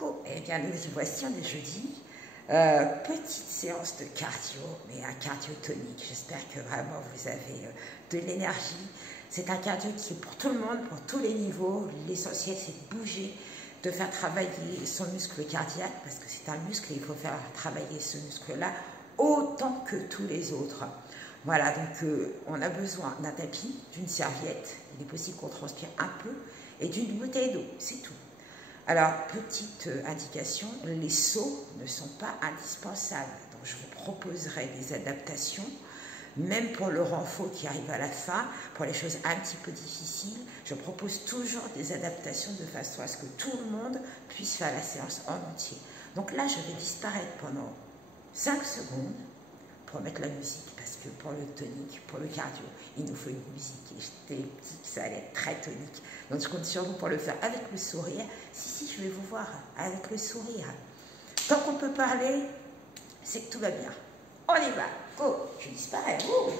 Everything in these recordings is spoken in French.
Coucou, eh bien nous voici, on est jeudi. Petite séance de cardio, mais un cardio tonique. J'espère que vraiment vous avez de l'énergie. C'est un cardio qui est pour tout le monde, pour tous les niveaux. L'essentiel c'est de bouger, de faire travailler son muscle cardiaque, parce que c'est un muscle et il faut faire travailler ce muscle-là autant que tous les autres. Voilà, donc on a besoin d'un tapis, d'une serviette, il est possible qu'on transpire un peu, et d'une bouteille d'eau, c'est tout. Alors, petite indication, les sauts ne sont pas indispensables. Donc, je vous proposerai des adaptations, même pour le renfort qui arrive à la fin, pour les choses un petit peu difficiles. Je propose toujours des adaptations de façon à ce que tout le monde puisse faire la séance en entier. Donc là, je vais disparaître pendant 5 secondes pour mettre la musique, parce que pour le tonique, pour le cardio, il nous faut une musique. Et j'étais dit que ça allait être très tonique. Donc je compte sur vous pour le faire avec le sourire. Si, je vais vous voir avec le sourire. Tant qu'on peut parler, c'est que tout va bien. On y va. Go, je disparais. Ouh.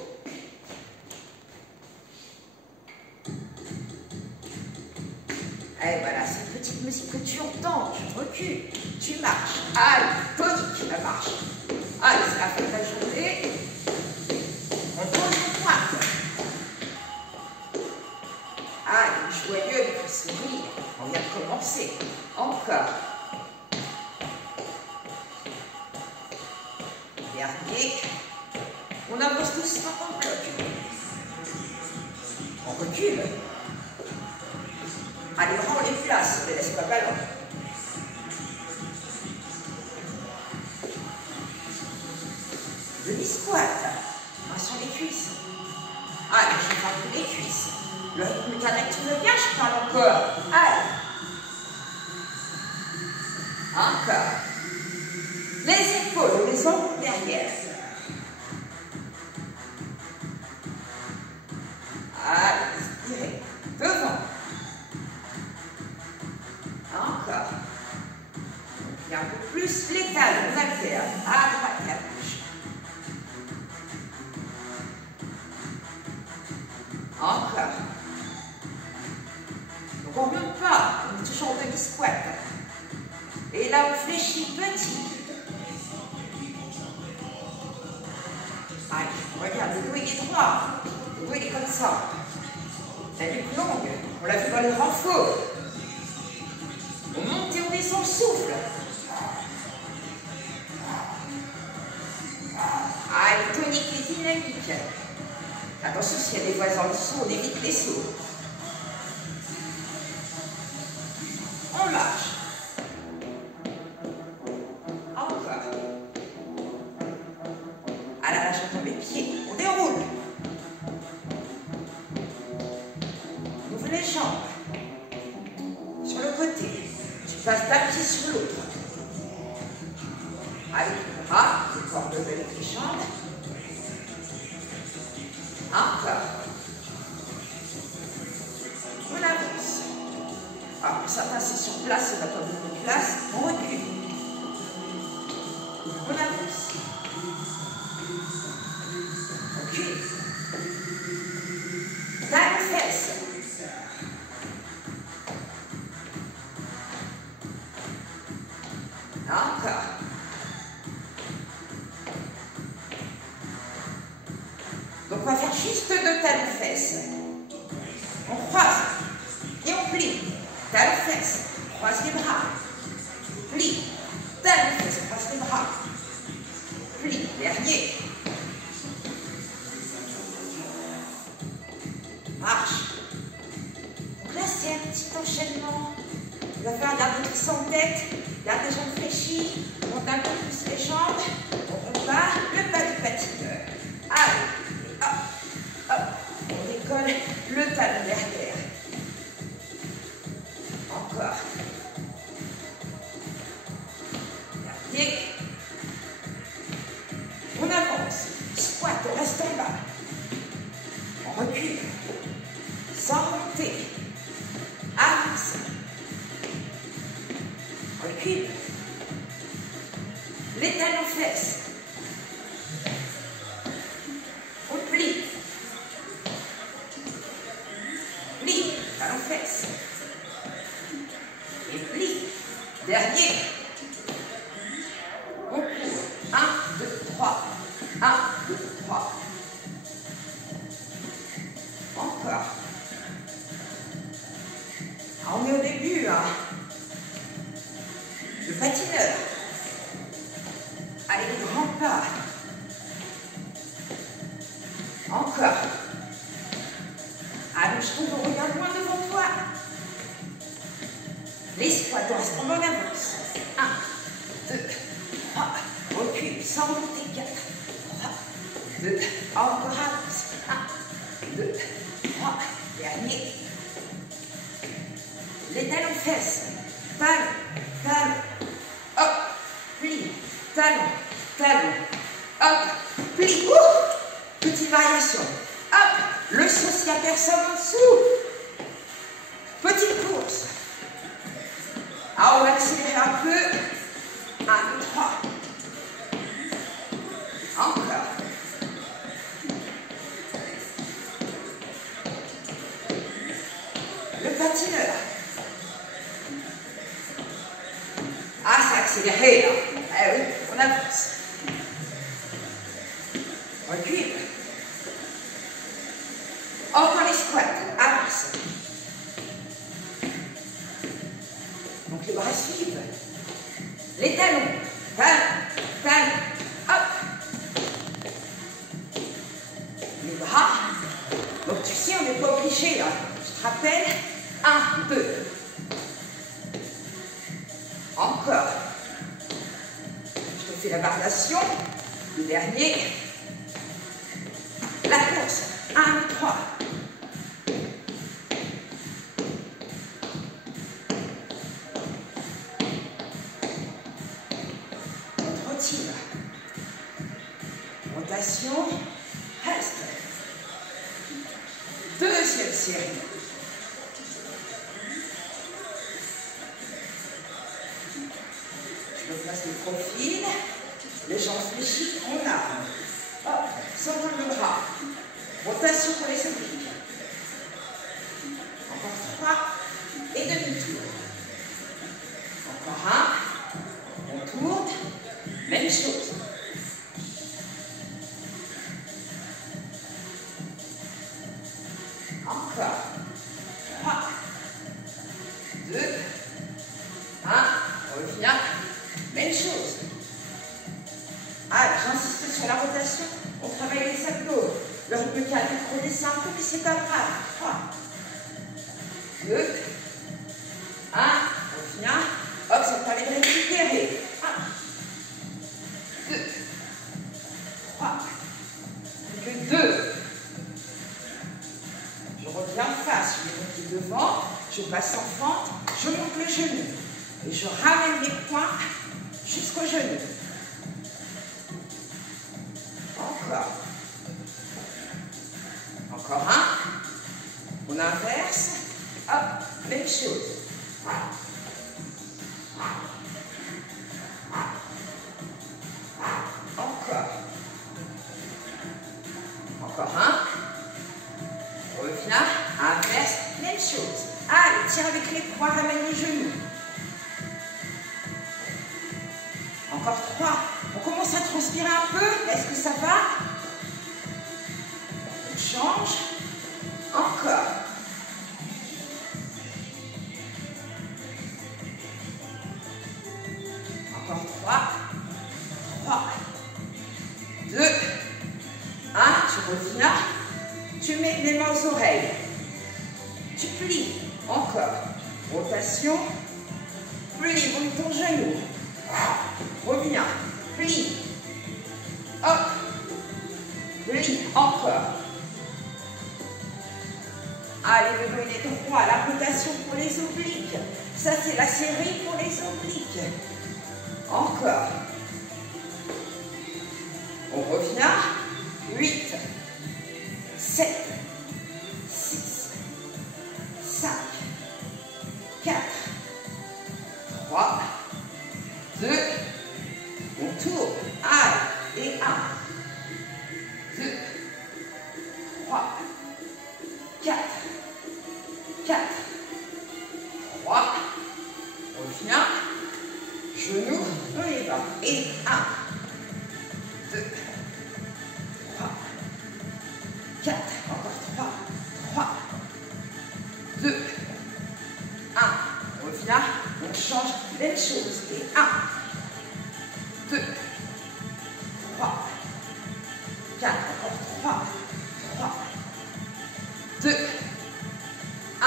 Et voilà, cette petite musique que tu entends, tu recules, tu marches. Allez, tonique, la marche. Allez, c'est la fin de la journée. On pose les pointes. Allez, joyeux avec le sourire. On vient de commencer. Encore. Dernier. On avance doucement en bloc. On recule. Allez, rends les places, ne laisse pas ballon. Demi-squat, main sur les cuisses. Allez, je frappe les cuisses. Le rythme cardiaque tourne bien, je parle encore. Allez. Encore. Les épaules, les ombres derrière. Allez, inspirez. Devant. Encore. Et un peu plus les talons, on alterne. À droite et à gauche. Encore. Donc on ne remonte pas, on est toujours en demi-squat. Et là on fléchit petit. Allez, regarde, le dos il est droit. Le dos il est comme ça. La nuque longue, on l'a vu dans les renforts. On monte et on descend le souffle. Allez, tonique et dynamique. Attention, s'il y a des voisins en dessous, on évite les sauts. On marche. Encore. À la nage dans les pieds, on déroule. On ouvre les jambes. Sur le côté, tu passes d'un pied sur l'autre. Avec les bras, les cordes avec les jambes. Encore. On avance. Alors pour certains c'est sur place, on n'a pas beaucoup de place, on recule. On avance. Recule. Talons fesses. Encore. Donc on va faire juste 2 talons fesses. On croise et on plie. Talons fesses, on croise les bras. Plie. Talons fesses, on croise les bras. Plie. Dernier. Marche. Donc là c'est un petit enchaînement. On va faire garder tout ça en tête. Garde les jambes fléchies. On monte un peu plus les jambes. On repart le pas du patineur. Allez. Hop, on décolle le talon derrière. Encore. Dernier. On avance. Squat, on reste en bas. On recule. Sans remonter. Avance. Recule. Les talons fesses. On plie. Plie. Talons fesses. Et plie. Dernier. On court. 1, 2, 3. 1, 2, 3. Encore. Ah, on est au début, hein. Le patineur. Allez, les grands pas. Encore. Allonge-toi, regarde loin devant toi. Laisse-toi correspondre en avance. 1, 2, 3. Recule, sans monter. 4, 3, 2. Encore avance. 1, 2, 3. Dernier. Les talons fesses. Talons, talons. Hop, plie. Talons, talons. Hop, plie. Petite variation. Hop, le saut s'il n'y a personne en dessous. Petite course. Ah, on va accélérer un peu. 1, 2, 3. Encore. Le patineur. Ah, c'est accéléré là. Eh oui, on avance. Recule. Encore les squats. Avance. Donc les bras suivent. Les talons. Talons. Talons. Hop. Les bras. Donc tu sais, on n'est pas obligé là. Je te rappelle. 1, 2. Encore. Je te fais la variation. Le dernier. La course. 1, 2, 3. On retire. Rotation. Reste. Deuxième série. Je replace le profil. Les jambes fléchies en arme. Hop, sans le bras. Rotation pour les obliques. Encore 3 et demi-tour. Encore 1. On tourne. Même chose. Encore. 3, 2, 1. On revient. Même chose. Ah, j'insiste sur la rotation. On travaille les abdos. Le rythme cardiaque redescend un peu, mais c'est pas grave. 3, 2, 1. On revient. Hop, ça te permet de récupérer. 1, 2, 3. Plus que 2. Je reviens en face. Je mets mon pied devant. Je passe en fente. Je monte le genou. Et je ramène les poings jusqu'au genou. Encore. Encore 1. On inverse. Hop, même chose. Encore. Encore 1. On revient. Inverse. Même chose. Allez, tire avec les poings, ramène les genoux. Encore 3. On commence à transpirer un peu. Est-ce que ça va? On change. Encore. Encore 3. 3. 2. 1. Tu reviens. Tu mets les mains aux oreilles. Tu plies. Encore. Rotation. Plie, monte ton genou. Reviens. Plie. Hop. Plie. Encore. Allez, le dos il est droit. La rotation pour les obliques. Ça, c'est la série pour les obliques. Encore. On revient. 8, 7, 6, 5, 4, 3, 2, on tourne. Allez, et 1, 2, 3, 4, 4, 3, on revient. Genoux, on y va. Et 1, 2, 3, 4, encore 3, 3, 2, 1. On revient, on change, même chose. Et 1, 2, 3, 4, encore 3, 3, 2, 1.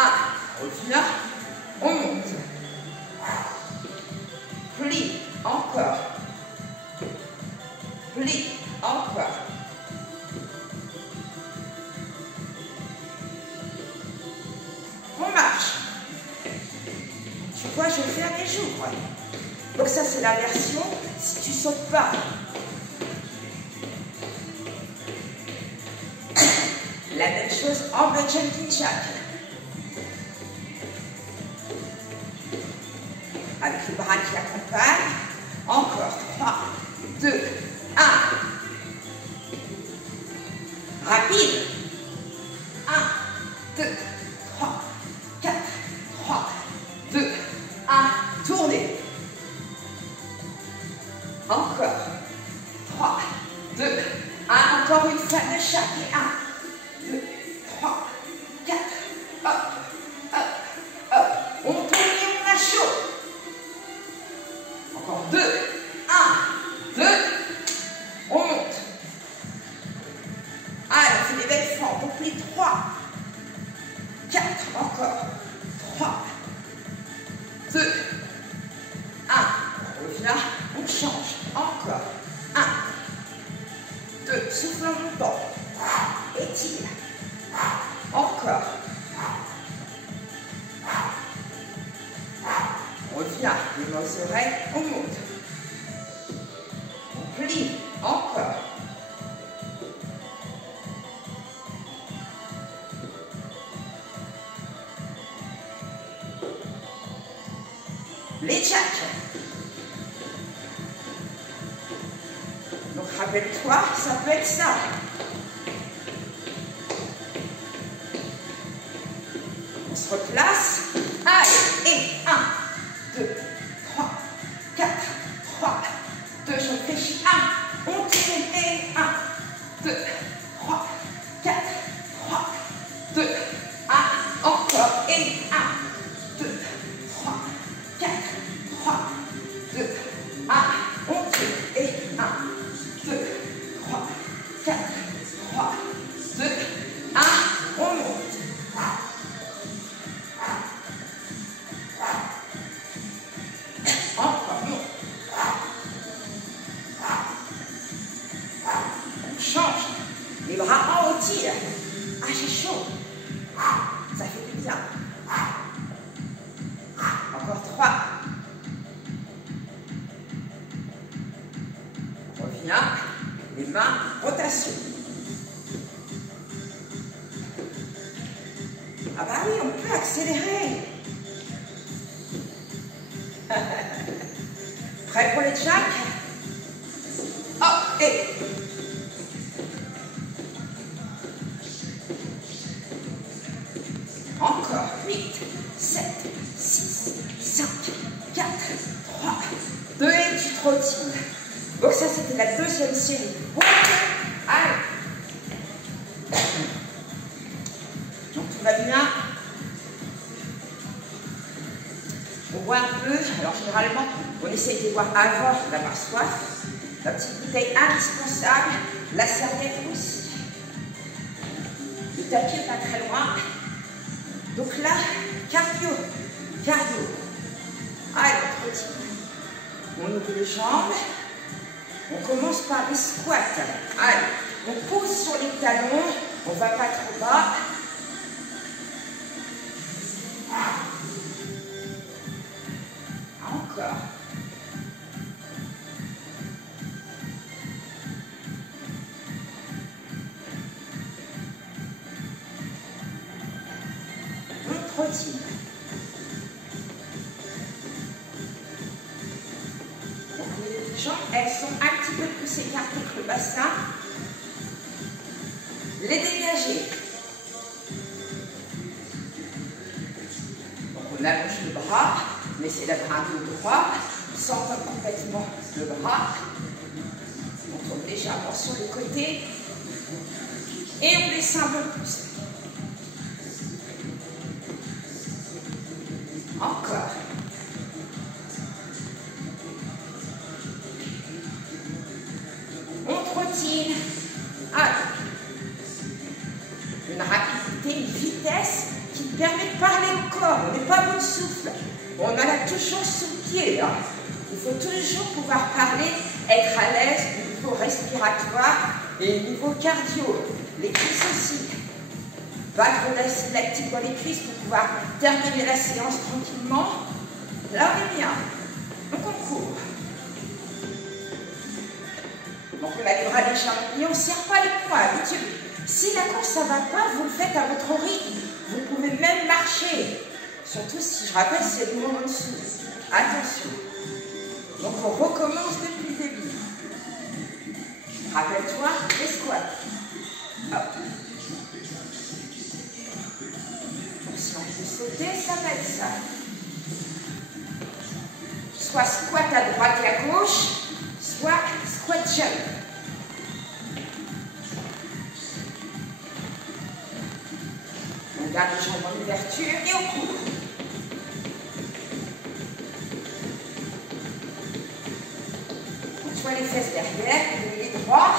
On revient, on monte. Plie, encore. Plie, encore. On marche. Tu vois, je fais un déjour. Donc ça, c'est la version si tu sautes pas. La même chose en mode jumping jack. Avec le bras qui accompagne. Encore 3, 2, 1. Rapide. 1, 2, 3, 4, 3, 2, 1. Tournez. Encore. 3, 2, 1. Encore une fois de chaque. Et 1, 2, 3, 4. Hop, hop, hop. On tourne et on a chaud. Encore 2, 1, 2. On monte. Allez, on fait des belles fentes. On plie 3, 4. Encore. 3, 2, 1. On revient. On change. Encore. 1, 2. Souffle en montant. Étire. Encore. On revient. Les mains aux oreilles. On monte. On plie. Encore. Les jacks. Donc rappelle-toi, ça peut être ça. On se replace. Allez, et 1, 2, 3, 4, 3, 2, je réfléchis. 1, on tourne et 1, 2, 3, 4, 3, 2, 1, encore et 1, 2, 3, 4, 3, 2, 1, on tourne et 1, 2, 3, 4, 3, 2, 1, on monte. Encore, monte. On change. Les bras en haut, tire. Ah, j'ai chaud. Ça fait du bien. Encore 3. On revient. Les mains, rotation. Ah bah oui, on peut accélérer. Prêt pour les jacks? Hop, et encore 8, 7, 6, 5, 4, 3, 2 et tu trottines. Donc ça, c'était la deuxième série. Allez. Donc tout va bien. On voit un peu, alors généralement, on essaye de boire avant d'avoir soif. La petite bouteille indispensable, la serviette aussi. Le tapis n'est pas très loin. Donc là, cardio, cardio. Allez, on trottine. On ouvre les jambes. On commence par les squats. Allez, on pose sur les talons. On ne va pas trop bas. Encore. On trottine. Donc les jambes, elles sont un petit peu plus écartées que le bassin. Les dégager. Donc on allonge le bras. On essaie d'avoir un dos droit. centre complètement le bras. On tombe légèrement sur le côté. Et on descend un peu plus. Encore. On trottine. Allez. Une rapidité, une vitesse qui permet de parler au corps. On n'est pas à bout de souffle. On en a toujours sous le pied. Hein. Il faut toujours pouvoir parler, être à l'aise au niveau respiratoire et au niveau cardio. Les cuisses aussi. Pas trop d'acide lactique dans les cuisses pour pouvoir terminer la séance tranquillement. Là, on est bien. Donc, on court. Donc, on a les bras légèrement pliés. On ne serre pas les poings. Habituellement. Si la course, ça ne va pas, vous le faites à votre rythme. Vous pouvez même marcher. Surtout si, je rappelle, s'il y a du moment en dessous. Attention. Donc, on recommence depuis le début. Rappelle-toi, les squats. Hop. Si on peut sauter, ça va être ça. Soit squat à droite et à gauche, soit squat jump. On garde les jambes en ouverture et on court. On soit les fesses derrière, les droits.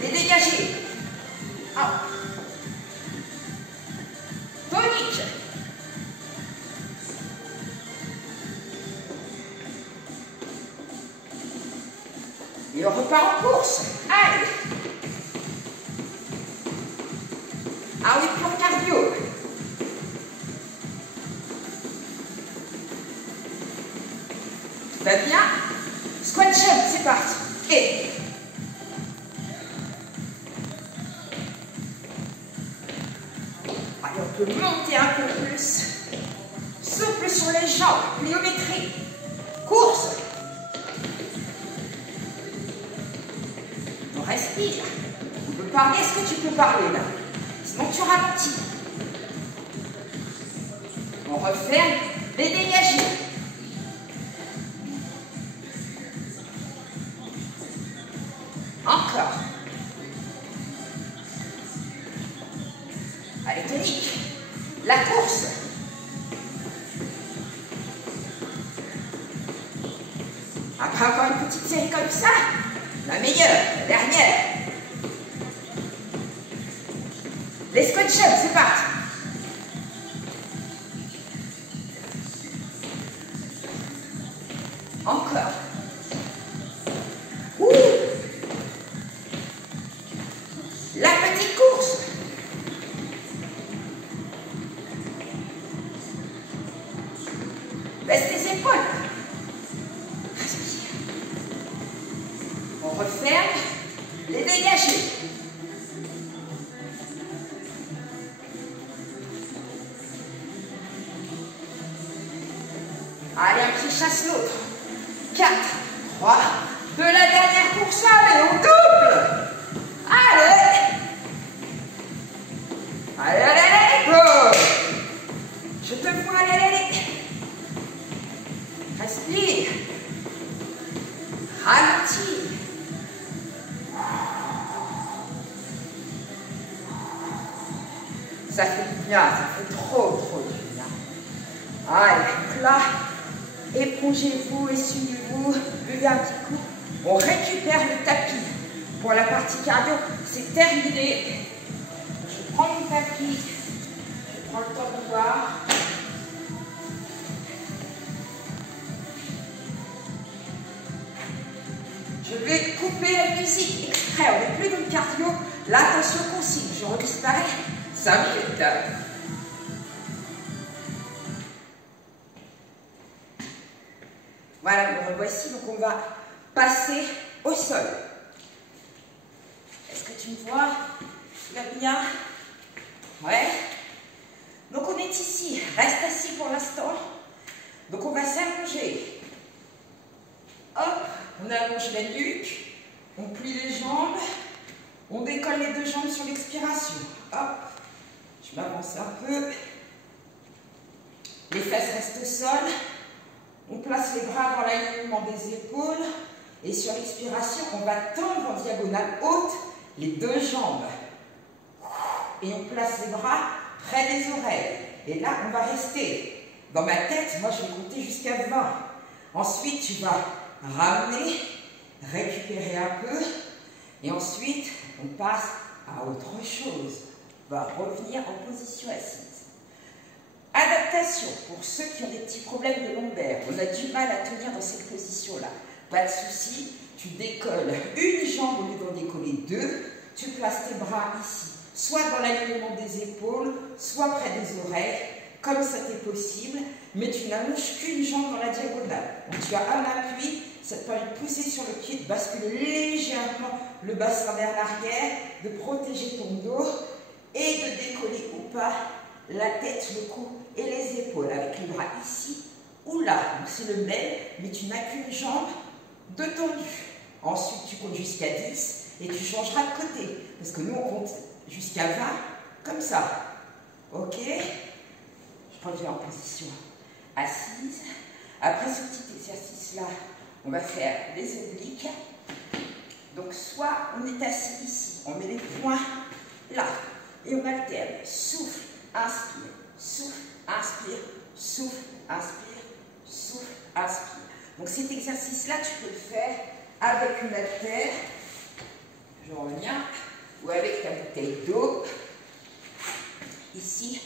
Les dégager. Ah. Tonique. Et on repart en course. Allez. Ah oui, pour cardio. Tout va bien. Squat jump, c'est parti. Et allez, on peut monter un peu plus. Souple sur les jambes, pliométrie. Course. On respire. On peut parler. Est-ce que tu peux parler là? Sinon tu ralentis. On referme. Les dégager. Encore. Allez, tonique. La course. Après encore une petite série comme ça. La meilleure, la dernière. Les squat jumps, c'est parti. Encore. Ouh. La petite course. Baisse tes épaules. Respire. On referme. Les dégager. Allez, un qui chasse l'autre. 4, 3, 2, la dernière pour ça, mais on double. Allez. Allez, allez, allez, go. Je te vois, allez, allez, allez. Respire. Ralentis. Ça fait du bien, ça fait trop du bien. Allez, donc là, épongez-vous, essuyez-vous, buvez un petit coup. On récupère le tapis. Pour la partie cardio, c'est terminé. Je prends mon tapis, je prends le temps de boire. Je vais couper la musique exprès, on n'est plus dans le cardio. Là, attention consigne, je redisparais 5 minutes. Voilà, me revoici, donc on va passer au sol. Est-ce que tu me vois? Tu vas bien? Ouais. Donc on est ici, reste assis pour l'instant. Donc on va s'allonger. Hop, on allonge la nuque, on plie les jambes, on décolle les deux jambes sur l'expiration. Hop, je m'avance un peu. Les fesses restent au sol. On place les bras dans l'alignement des épaules. Et sur l'expiration, on va tendre en diagonale haute les deux jambes. Et on place les bras près des oreilles. Et là, on va rester. Dans ma tête, moi, je vais compter jusqu'à 20. Ensuite, tu vas ramener, récupérer un peu. Et ensuite, on passe à autre chose. On va revenir en position assise. Adaptation pour ceux qui ont des petits problèmes de lombaire. On a du mal à tenir dans cette position-là. Pas de souci, tu décolles une jambe au lieu d'en décoller deux. Tu places tes bras ici, soit dans l'alignement des épaules, soit près des oreilles. Comme ça t'est possible, mais tu n'allonges qu'une jambe dans la diagonale. Donc tu as un appui, ça te permet de pousser sur le pied, de basculer légèrement le bassin vers l'arrière, de protéger ton dos et de décoller ou pas la tête, le cou et les épaules avec les bras ici ou là. Donc c'est le même, mais tu n'as qu'une jambe de tendu. Ensuite, tu comptes jusqu'à 10 et tu changeras de côté. Parce que nous, on compte jusqu'à 20 comme ça. Ok? Je reviens en position assise. Après ce petit exercice-là, on va faire les obliques. Donc, soit on est assis ici, on met les poings là et on alterne. Souffle, inspire, souffle, inspire, souffle, inspire, souffle, inspire. Donc cet exercice-là, tu peux le faire avec une haltère, je reviens, ou avec ta bouteille d'eau, ici.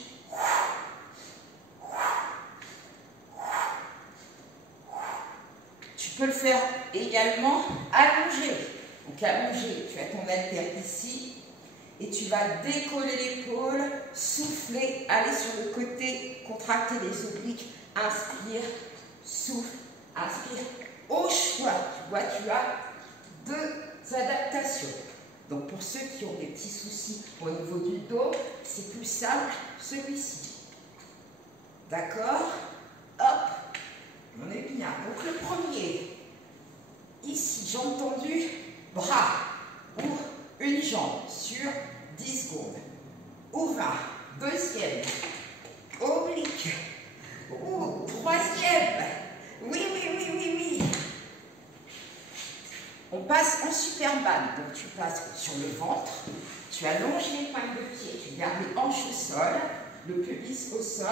Tu peux le faire également allongé. Donc allongé, tu as ton haltère ici, et tu vas décoller l'épaule, souffler, aller sur le côté, contracter les obliques, inspire, souffle, inspire. Au choix, tu vois, tu as deux adaptations. Donc pour ceux qui ont des petits soucis au niveau du dos, c'est plus simple celui-ci. D'accord? Hop, on est bien. Donc le premier, ici, jambe tendue, bras, ouvre une jambe sur 10 secondes. Ou 20. Deuxième, oblique. Ou troisième. Oui, oui, oui, oui, oui. On passe en Superman. Donc tu passes sur le ventre, tu allonges les pointes de pied, tu gardes les hanches au sol, le pubis au sol,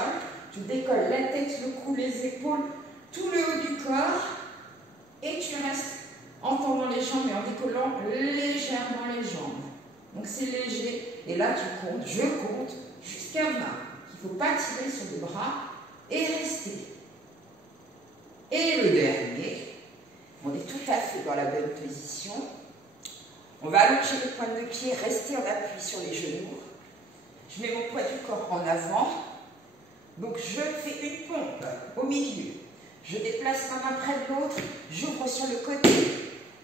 tu décolles la tête, le cou, les épaules, tout le haut du corps, et tu restes en tendant les jambes et en décollant légèrement les jambes. Donc c'est léger, et là tu comptes, je compte, jusqu'à 20. Il ne faut pas tirer sur les bras et rester. Et le dernier, on est tout à fait dans la bonne position. On va allonger les pointes de pied, rester en appui sur les genoux. Je mets mon poids du corps en avant. Donc je fais une pompe au milieu. Je déplace ma main près de l'autre, j'ouvre sur le côté.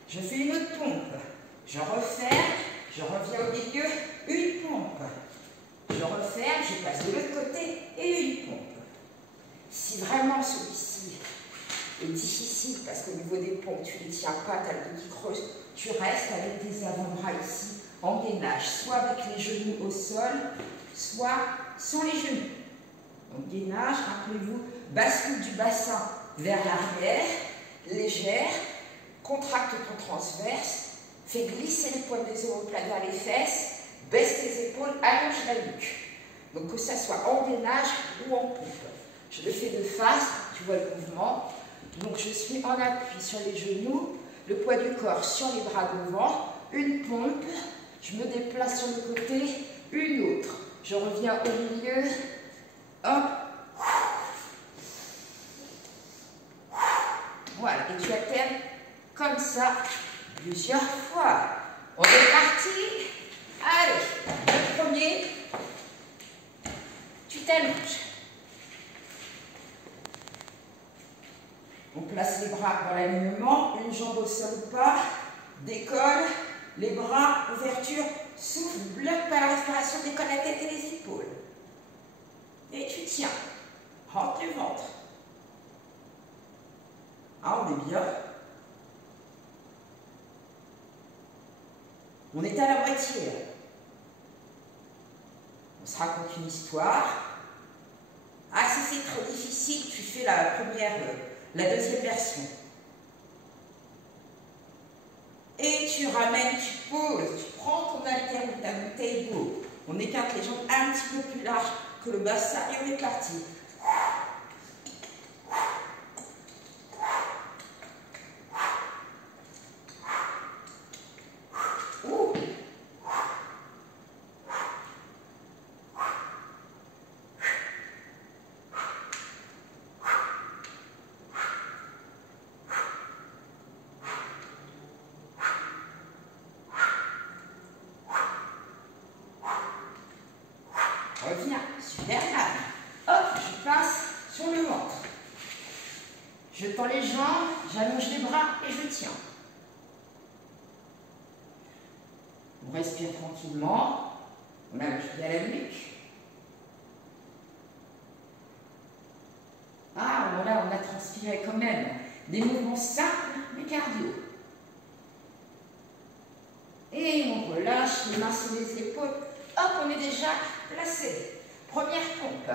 Je fais une autre pompe. Je referme, je reviens au milieu, une pompe. Je referme, je passe de l'autre côté et une pompe. Si vraiment celui-ci est difficile parce qu'au niveau des pompes, tu ne les tiens pas, tu as le dos qui creuse, tu restes avec tes avant-bras ici en gainage, soit avec les genoux au sol, soit sans les genoux. Donc gainage, rappelez-vous, bascule du bassin vers l'arrière, légère, contracte ton transverse, fais glisser les pointes des omoplates vers les fesses, baisse tes épaules, allonge la nuque. Donc que ça soit en gainage ou en pompe. Je le fais de face, tu vois le mouvement. Donc je suis en appui sur les genoux, le poids du corps sur les bras devant, une pompe, je me déplace sur le côté, une autre. Je reviens au milieu, hop. Voilà, et tu alternes comme ça plusieurs fois. On est parti. Allez, le premier, tu t'allonges. On place les bras dans l'alignement, une jambe au sol ou pas, décolle, les bras, ouverture, souffle, bloque par la respiration, décolle la tête et les épaules. Et tu tiens, rentre le ventre. Ah, on est bien. On est à la moitié. On se raconte une histoire. Ah, si c'est trop difficile, tu fais la deuxième version. Et tu ramènes, tu poses, tu prends ton haltère ou ta bouteille d'eau. On écarte les jambes un petit peu plus large que le bassin et on est parti. Reviens, Superman. Hop, je passe sur le ventre. Je tends les jambes, j'allonge les bras et je tiens. On respire tranquillement. On allonge bien la nuque. Ah, voilà, on a transpiré quand même. Des mouvements simples, mais cardio. Et on relâche les mains sur les épaules. Hop, on est déjà placé. Première pompe.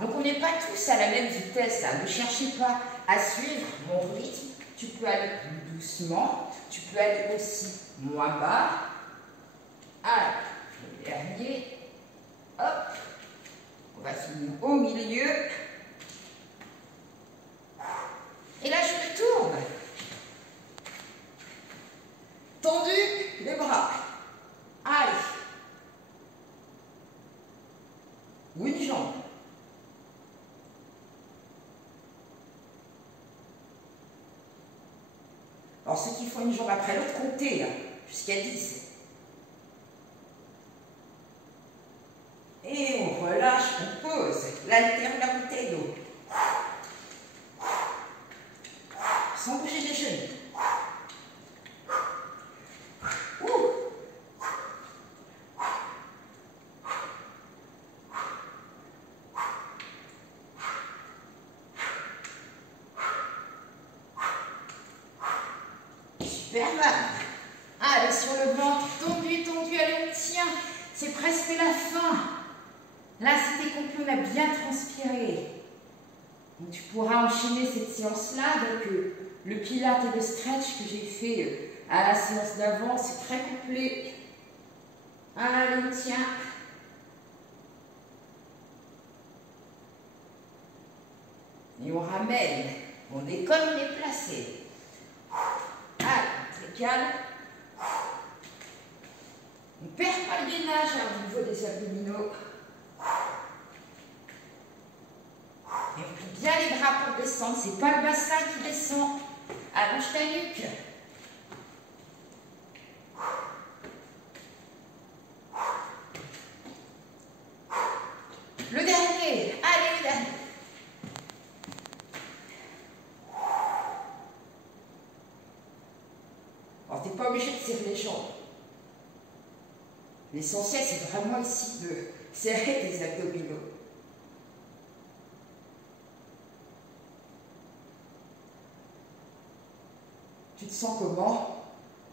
Donc on n'est pas tous à la même vitesse. Hein. Ne cherchez pas à suivre mon rythme. Tu peux aller plus doucement. Tu peux aller aussi moins bas. Allez, le dernier. Hop. On va finir au milieu. Et là, je me tourne. Tendu, les bras. Allez. Ou une jambe. Alors, ceux qui font une jambe après l'autre, comptez hein, jusqu'à 10. Et on relâche, on pose l'haltère ou la bouteille d'eau. Sans bouger les genoux. Ouh. Superman. Allez, sur le ventre, tendu, tendu, allez, on tient. C'est presque la fin. Là, c'était complet, on a bien transpiré. Donc, tu pourras enchaîner cette séance-là. Donc, le pilate et le stretch que j'ai fait à la séance d'avant, c'est très complet. Allez, on tient. Et on ramène. On décolle, on est placé. Allez, très calme. On ne perd pas le gainage au niveau des abdominaux. Et on plie bien les bras pour descendre. C'est pas le bassin qui descend. Allonge ta nuque. Le dernier. Allez, le dernier. Alors, tu n'es pas obligé de serrer les jambes. L'essentiel, c'est vraiment ici de serrer les abdominaux. Tu te sens comment?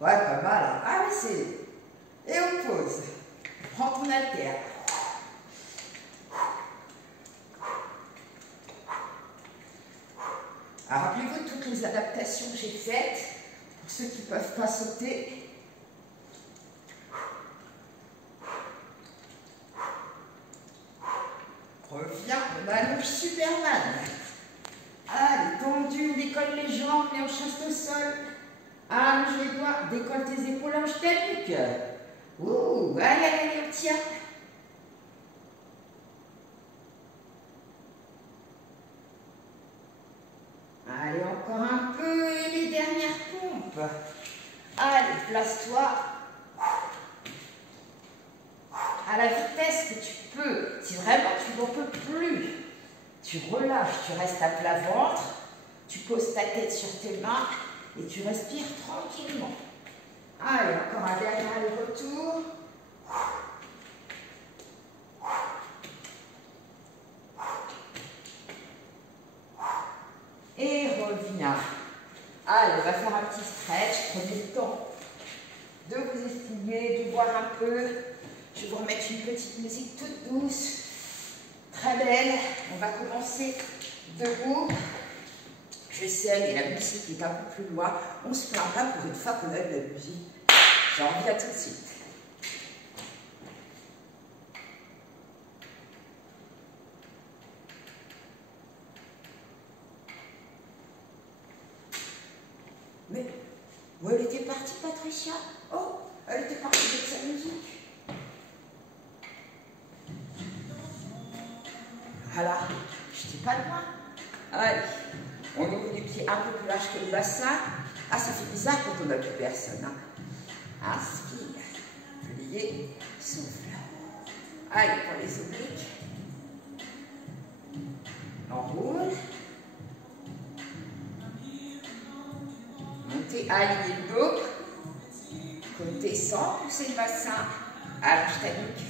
Ouais, pas mal. Hein? Ah oui, c'est... Et on pose. Prends ton haltère. Alors, rappelez-vous toutes les adaptations que j'ai faites pour ceux qui ne peuvent pas sauter. Reviens, on allonge Superman. Allez, tendu, décolle les jambes, les hanches restent au sol. Allonge les doigts, décolle tes épaules, allonge ta nuque. Ouh, allez, allez, on tient. Allez, encore un peu, et les dernières pompes. Allez, place-toi à la vitesse que tu peux. Si vraiment tu n'en peux plus, tu relâches, tu restes à plat ventre, tu poses ta tête sur tes mains et tu respires tranquillement. Allez, encore un dernier aller-retour. Et reviens. Allez, on va faire un petit stretch. Prenez le temps de vous essuyer, de boire un peu. Je vais vous remettre une petite musique toute douce, très belle. On va commencer debout. Je sais, et la musique est un peu plus loin. On se plaint pas pour une fois qu'on a de la musique. J'en reviens tout de suite. Mais où elle était partie, Patricia? Oh, elle était partie avec sa musique. Voilà, je n'étais pas loin. Allez, on ouvre les pieds un peu plus larges que le bassin. Ah, ça fait bizarre quand on n'a plus personne. Hein. Inspire, pliez, souffle. Allez, pour les obliques. Enroule. Montez, alignez le dos. Comptez sans pousser le bassin. Allonge ta nuque.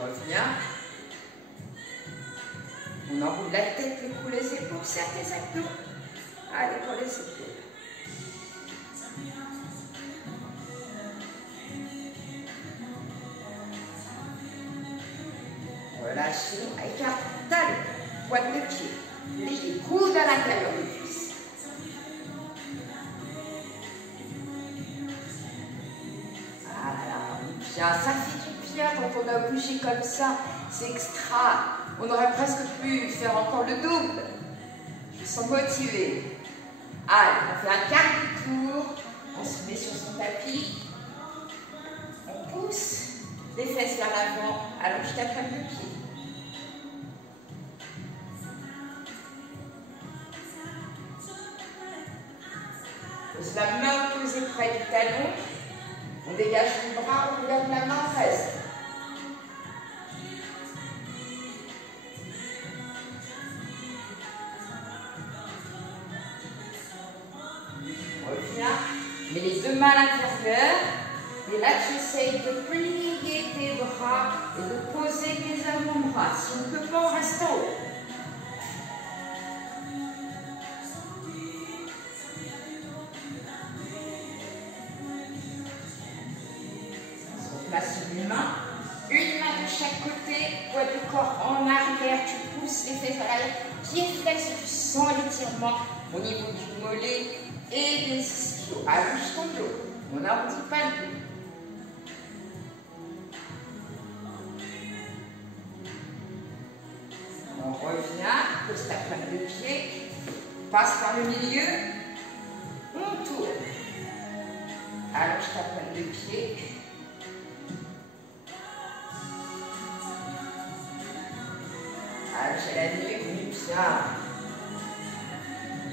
Reviens. On enroule la tête, le cou, les épaules, serre tes abdos. Allez, pour les épaules. Relâchez, écarte, talon, pointe de pied. Les coudes à l'intérieur des cuisses. Voilà, bien, ça fait du bien quand on a bougé comme ça, c'est extra. On aurait presque pu faire encore le double. Je me sens motivée. Allez, on fait un quart de tour, on se met sur son tapis, on pousse les fesses vers l'avant, allonge ta pointe de pied. Pose la main posée près du talon. On dégage le bras, on lève la main, reste. Reviens. Mets les deux mains à l'intérieur. Et là, tu essayes de plier tes bras et de poser tes avant-bras. Si on ne peut pas, on reste en haut. Une main de chaque côté, poids du corps en arrière, tu pousses les fesses vers l'arrière, pieds flexes, tu sens l'étirement au niveau du mollet et des ischios. Allonge ton dos, on n'arrondit pas le dos. On revient, pose ta pointe de pied, passe par le milieu, on tourne. Allonge ta pointe de pied. Allongez la nuque, bien.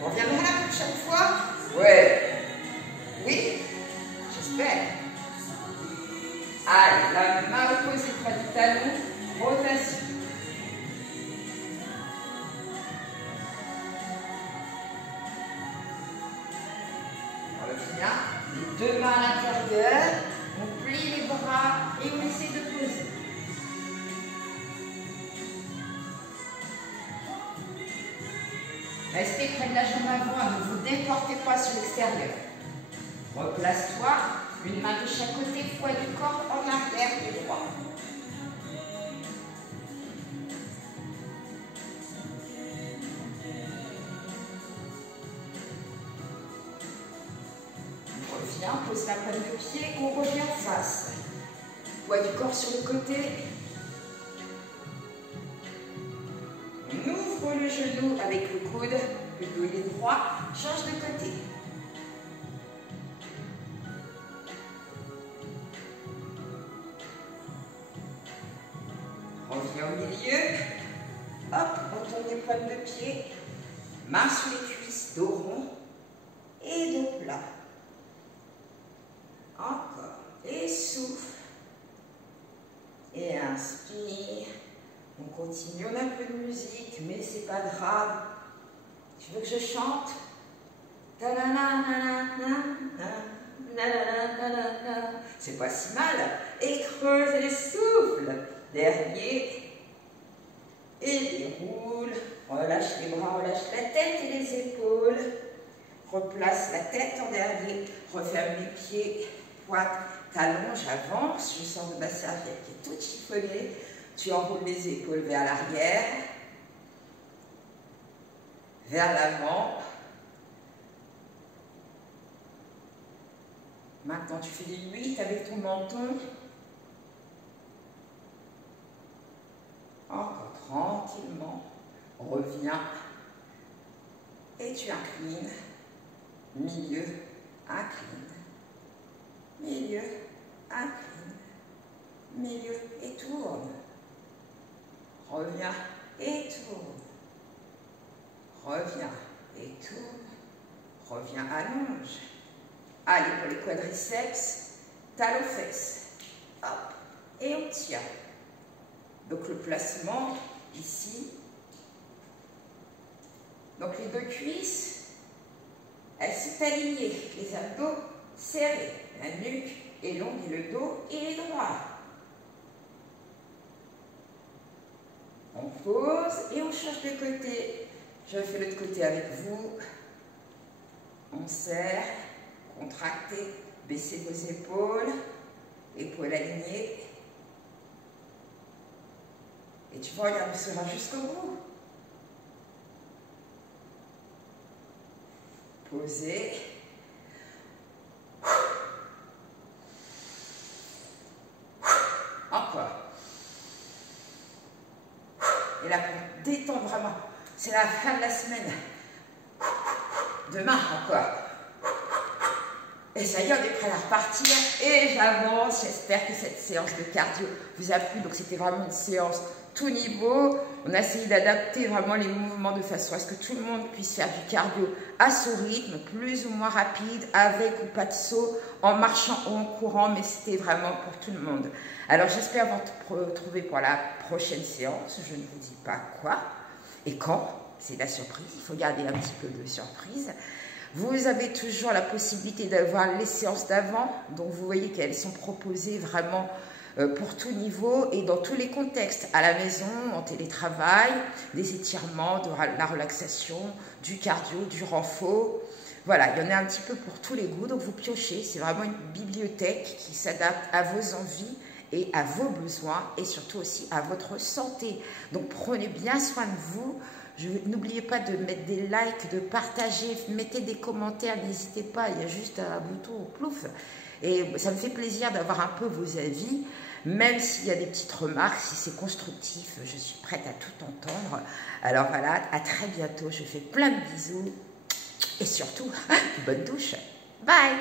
On reviendra la prochaine fois? Ouais. Oui? J'espère. Allez, la main opposée près du talon, rotation. On revient, les deux mains à l'intérieur, on plie les bras et on essaie de poser. Restez près de la jambe avant, ne vous déportez pas sur l'extérieur. Replace-toi, une main de chaque côté, poids du corps en arrière et droit. On revient, pose la pointe de pied, on revient en face. Poids du corps sur le côté. On ouvre le genou avec le coude, le dos il est droit, change de côté. Reviens au milieu. Hop, on tourne les pointes de pied. Main sous les cuisses, dos rond et dos plat. Encore. Et souffle. Et inspire. On continue, on a un peu de musique, mais c'est pas grave. Tu veux que je chante? C'est pas si mal. Et creuse les souffles. Dernier. et déroule. Relâche les bras, relâche la tête et les épaules. Replace la tête en dernier. Referme les pieds, pointe, t'allonges, avance. Je sors de ma serviette qui est toute chiffonnée. Tu enroules les épaules vers l'arrière, vers l'avant. Maintenant, tu fais des 8 avec ton menton. Encore tranquillement. Reviens. Et tu inclines. Milieu, incline. Milieu, incline. Milieu et tourne. Reviens et tourne. Reviens et tourne. Reviens, allonge. Allez, pour les quadriceps, talons fesses. Hop, et on tient. Donc le placement, ici. Donc les deux cuisses, elles sont alignées. Les abdos serrés. La nuque est longue et le dos est droit. On pose et on change de côté. Je fais l'autre côté avec vous. On serre. Contractez, baissez vos épaules, épaules alignées. Et tu vois, regarde, on sera jusqu'au bout. Posez. Encore. Et là, pour détendre vraiment, c'est la fin de la semaine. Demain encore. Et ça y est, on est prêt à repartir et j'avance. J'espère que cette séance de cardio vous a plu. Donc c'était vraiment une séance tout niveau. On a essayé d'adapter vraiment les mouvements de façon à ce que tout le monde puisse faire du cardio à son rythme, plus ou moins rapide, avec ou pas de saut, en marchant ou en courant, mais c'était vraiment pour tout le monde. Alors j'espère vous retrouver pour la prochaine séance. Je ne vous dis pas quoi et quand. C'est la surprise. Il faut garder un petit peu de surprise. Vous avez toujours la possibilité d'avoir les séances d'avant, donc vous voyez qu'elles sont proposées vraiment pour tout niveau et dans tous les contextes, à la maison, en télétravail, des étirements, de la relaxation, du cardio, du renfort. Voilà, il y en a un petit peu pour tous les goûts, donc vous piochez, c'est vraiment une bibliothèque qui s'adapte à vos envies et à vos besoins et surtout aussi à votre santé. Donc prenez bien soin de vous. N'oubliez pas de mettre des likes, de partager, mettez des commentaires, n'hésitez pas, il y a juste un bouton plouf. Et ça me fait plaisir d'avoir un peu vos avis, même s'il y a des petites remarques, si c'est constructif, je suis prête à tout entendre. Alors voilà, à très bientôt, je fais plein de bisous et surtout, bonne douche. Bye!